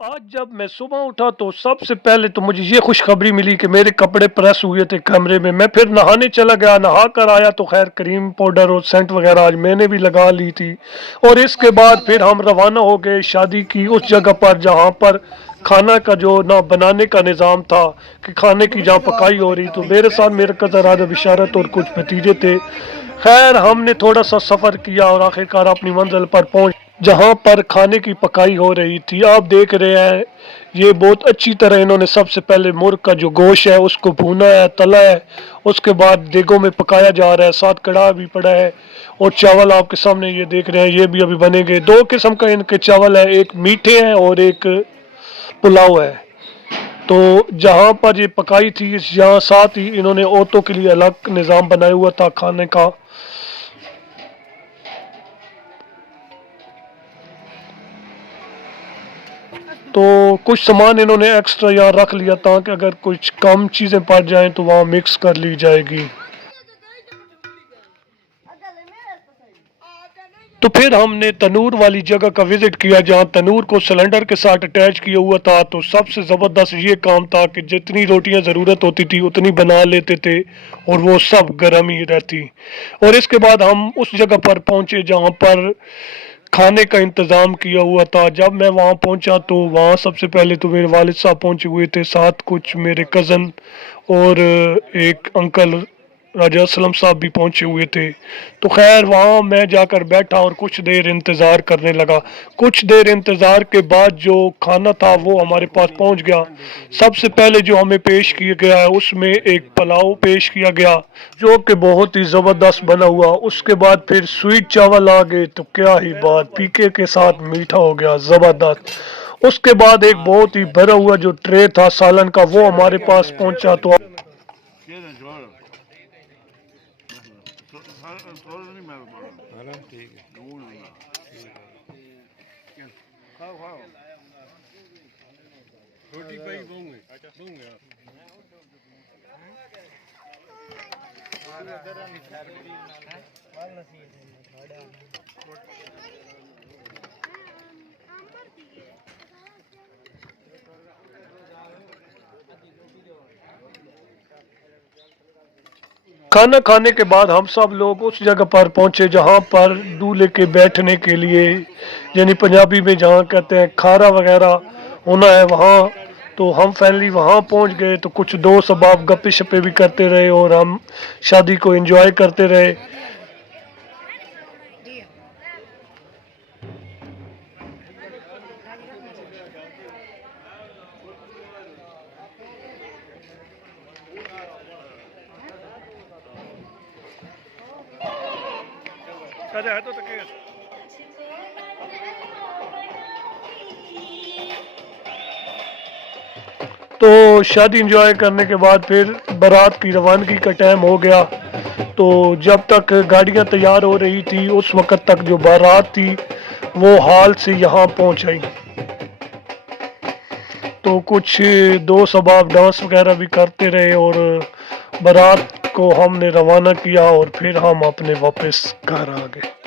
आज जब मैं सुबह उठा तो सबसे पहले तो मुझे ये खुशखबरी मिली कि मेरे कपड़े प्रेस हुए थे कमरे में। मैं फिर नहाने चला गया, नहा कर आया तो खैर क्रीम पाउडर और सेंट वगैरह आज मैंने भी लगा ली थी। और इसके बाद फिर हम रवाना हो गए शादी की उस जगह पर जहाँ पर खाना का जो ना बनाने का निज़ाम था, कि खाने की जहाँ पकाई हो रही। तो मेरे साथ मेरे कज़न राधा बिशारत और कुछ भतीजे थे। खैर हमने थोड़ा सा सफ़र किया और आखिरकार अपनी मंजिल पर पहुंच, जहाँ पर खाने की पकाई हो रही थी। आप देख रहे हैं ये बहुत अच्छी तरह इन्होंने सबसे पहले मुर्ग का जो गोश्त है उसको भूना है, तला है। उसके बाद देगों में पकाया जा रहा है, साथ कढ़ा भी पड़ा है। और चावल आपके सामने ये देख रहे हैं, ये भी अभी बनेंगे। दो किस्म का इनके चावल है, एक मीठे हैं और एक पुलाव है। तो जहाँ पर ये पकाई थी यहाँ साथ ही इन्होंने औरतों के लिए अलग निज़ाम बनाया हुआ था खाने का। तो कुछ सामान इन्होंने एक्स्ट्रा यहाँ रख लिया ताकि अगर कुछ कम चीज़ें पड़ जाएं तो वहाँ मिक्स कर ली जाएगी। तो फिर हमने तनूर वाली जगह का विजिट किया जहाँ तनूर को सिलेंडर के साथ अटैच किया हुआ था। तो सबसे ज़बरदस्त ये काम था कि जितनी रोटियां ज़रूरत होती थी उतनी बना लेते थे और वो सब गर्म ही रहती। और इसके बाद हम उस जगह पर पहुंचे जहाँ पर खाने का इंतज़ाम किया हुआ था। जब मैं वहाँ पहुंचा तो वहाँ सबसे पहले तो मेरे वालिद साहब पहुंचे हुए थे, साथ कुछ मेरे कज़न और एक अंकल राजा असलम साहब भी पहुंचे हुए थे। तो खैर वहाँ मैं जाकर बैठा और कुछ देर इंतज़ार करने लगा। कुछ देर इंतज़ार के बाद जो खाना था वो हमारे पास पहुंच गया। सबसे पहले जो हमें पेश किया गया है उसमें एक पुलाव पेश किया गया जो कि बहुत ही ज़बरदस्त बना हुआ। उसके बाद फिर स्वीट चावल आ गए, तो क्या ही बात, फीके के साथ मीठा हो गया, ज़बरदस्त। उसके बाद एक बहुत ही भरा हुआ जो ट्रे था सालन का वो हमारे पास पहुंचा। तो खाना खाने के बाद हम सब लोग उस जगह पर पहुंचे जहां पर दूल्हे के बैठने के लिए, यानी पंजाबी में जहां कहते हैं खारा वगैरह होना है वहां। तो हम फैमिली वहां पहुंच गए। तो कुछ दोस्त अहबाब गप्पे शप्पे भी करते रहे और हम शादी को एंजॉय करते रहे। तो शादी एंजॉय करने के बाद फिर बारात की रवानगी का टाइम हो गया। तो जब तक गाड़ियां तैयार हो रही थी उस वक़्त तक जो बारात थी वो हाल से यहाँ पहुँच आई। तो कुछ दोस्त अहबाब डांस वगैरह भी करते रहे और बारात को हमने रवाना किया और फिर हम अपने वापस घर आ गए।